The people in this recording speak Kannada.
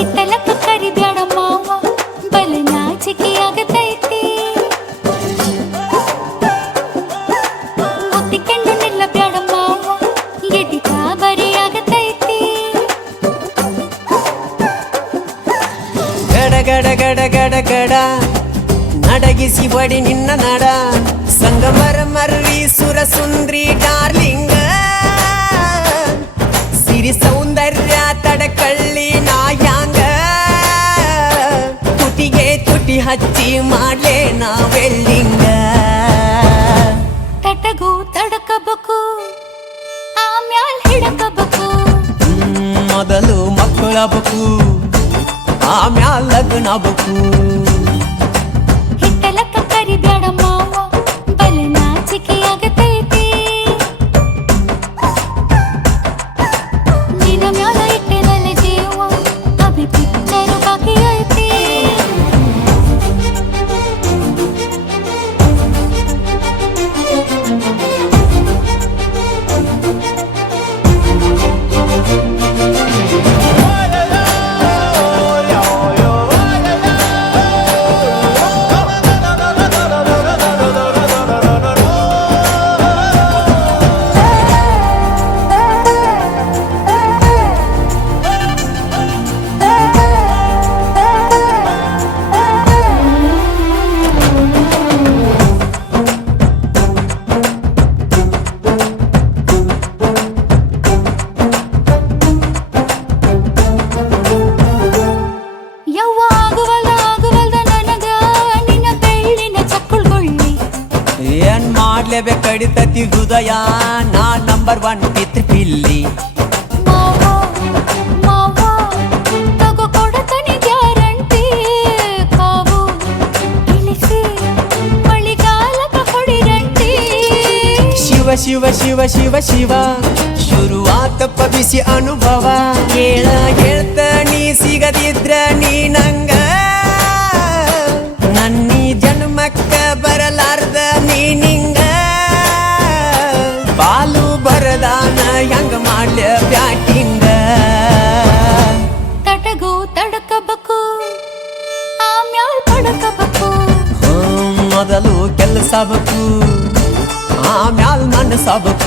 ಹಿತ್ತಲಕ್ಕ ಕರಿಬ್ಯಾಡ ಮಾವ ಬಲ ನಾಚಿಕೆ ಆಗತೈತಿ ಮುತ್ತಿಕೊಂಡು ನಿಲ್ಲಬ್ಯಾಡ ಮಾವ ಎದಿ ಕಾಬರಿ ಆಗತೈತಿ ಗಡ ಗಡ ಗಡ ಗಡ ಗಡ ನಡಗಿಸಿ ಬಡಿ ನಿನ್ನ ನಡ ಸಂಗಮರ ಮರ್ರಿ ಸುರ ಸುಂದ್ರಿ ಡಾರ್ಲಿಂಗ ಸಿರಿ ಸೌಂದರ್ಯ ತಡಕಳ್ಳಿ ನಾಯಾಂಗ ತುಟಿಗೆ ತುಟಿ ಹಚ್ಚಿ ಮಾಡ್ಲೆ ನಾ ವೆಲ್ಡಿಂಗ ತಟಗೂ ತಡಕಬೇಕು ಆಮ್ಯಾಲ್ ಹಿಡಕಬೇಕು ಮೊದಲು ಮಕ್ಕಳಬೇಕು ಆಮ್ಯಾಲ್ ಲಗ್ನಬೇಕು ಹಿತ್ತಲಕ್ಕ ಕರಿಬ್ಯಾಡ ಮಾವ ಬಲ ನಾಚಿಕೆ ಆಗತೈತಿ ನಿನ್ನ ಮ್ಯಾಲ ಇಟ್ಟೆನಲ್ಲ ಜೀವ ಅಭಿ ಪಿಕ್ಚರ್ ಬಾಕಿ ಐತಿ ಏನ್ ಮಾಡ್ಲೇಬೇಕು ಕಡಿತತಿ ಹೃದಯ ನಾ ನಂಬರ್ 1 ಪಿತ್ರ ಪಿಲ್ಲಿ ಶಿವ ಶಿವ ಶಿವ ಶಿವ ಶಿವ ಶುರುವಾತಪ್ಪ ಬಿಸಿ ಅನುಭವ ಕೇಳ ಹೇಳ್ತ ನೀ ಸಿಗದಿದ್ರ ನೀ ನಂಗ ನನ್ನೀ ಜನ್ಮಕ್ಕ ಬರಲಾರ್ದ ನೀ ನಿಂಗ ಬಾಲು ಬರದಾನ ಹೆಂಗ ಮಾಡ್ಲ ಬ್ಯಾಟಿಂಗ ತಟಗೂ ತಡಕಬೇಕು ಆಮ್ಯಾಲ್ ಪಡಕಬೇಕು ಮೊದಲು ಕೆಲಸ ಬೇಕು ಆಮ್ಯಾಲ್ ಮನಸ್ಸಬೇಕು